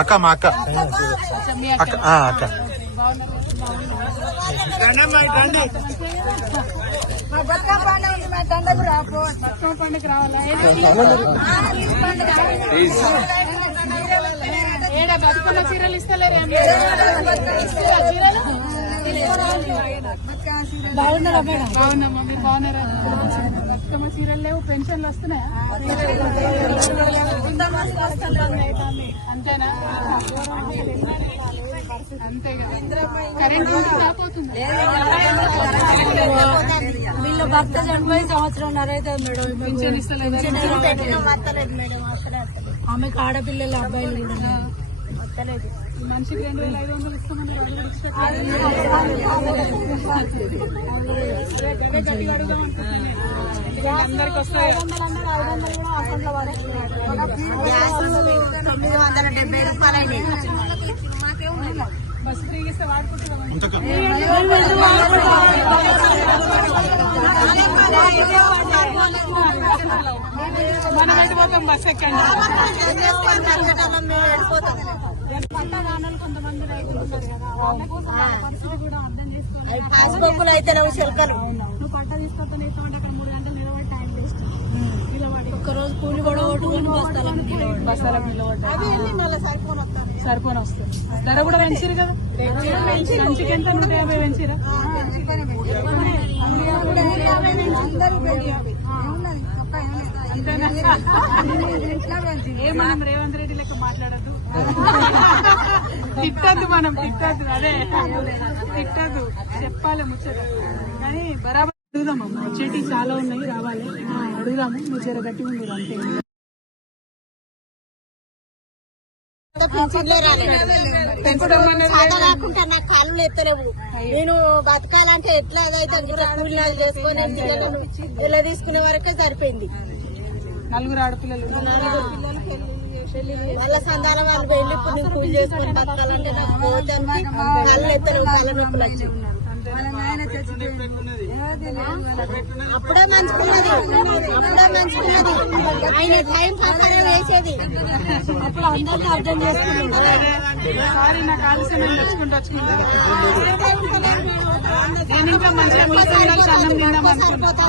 అక్క మా అక్క అక్క అక్క పండుగ రావాలా ఏడా బతుకున్న చీరలు ఇస్తలేరు బాగున్నామ్మా మీరు బాగున్నారా బతుకమ్మ చీరలు లేవు పెన్షన్లు వస్తున్నాయా అంతేనా అంతేగా కరెంట్ రాపోతుంది వీళ్ళు భర్త చనిపోయి సంవత్సరంన్నర అవుతుంది మేడం పెన్షన్ ఇస్తలేదు ఆమెకు ఆడపిల్లలు అబ్బాయిలు కూడా వస్తలేదు మనిషికి 2500 ఇస్తామన్నారు అందరికి వస్తాయి 970 రూపాయలు బస్ ఫ్రీగా ఇస్తే వాడుకుంటున్నాం మనం వెళ్ళిపోతాం బస్ ఎక్కండి కొంతమంది కూడా అర్థం చేసుకోవాలి అయితే చిలకలు నువ్వు పట్ట తీసుకొస్తా నీతో అక్కడ 3 గంటలు నిలబడి టైం వేస్ట్ నిలబడి ఒక్కరోజు కూలి కూడా కొట్టుకొని బస్తాలకు నిలబడ్డా సరిపోని వస్తుంది ధర కూడా పెంచారు కదా మంచికి ఎంత 150 పెంచారా ఏ మనం రేవంత్ రెడ్డి లెక్క మాట్లాడద్దు తిట్టద్దు మనం తిట్టద్దు అదే తిట్టద్దు చెప్పాలి ముచ్చట కానీ బరాబర్ అడుగుదామమ్మా వచ్చేటి చాలా ఉన్నాయి రావాలి అడుగుదాము మీరు జర గట్టి ఉంది అంతే కాకుండా నాకు కాళ్ళు ఎత్తలేవు నేను బతకాలంటే ఎట్లా అదైతే కూలినాలు చేసుకొని ఇలా తీసుకునే వరకే సరిపోయింది 4 ఆడపిల్లలు వాళ్ళ సందాల వాళ్ళు వెళ్ళి ఇప్పుడు నేను కూలి చేసుకొని బతకాలంటే నాకు పోతే కాళ్ళు ఎత్తలేవు కాళ్ళ నొప్పులు వచ్చాయి అప్పుడే మంచుకున్నది ఆయన టైం పక్కనే వేసేది అప్పుడు అందరినీ అర్థం చేసుకున్నాను నాకు ఆలస్యం వచ్చుకుంటా నేను ఇంకా మంచిగా అన్నం తిందాం అనుకున్నాను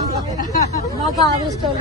మాకు ఆవిష్టం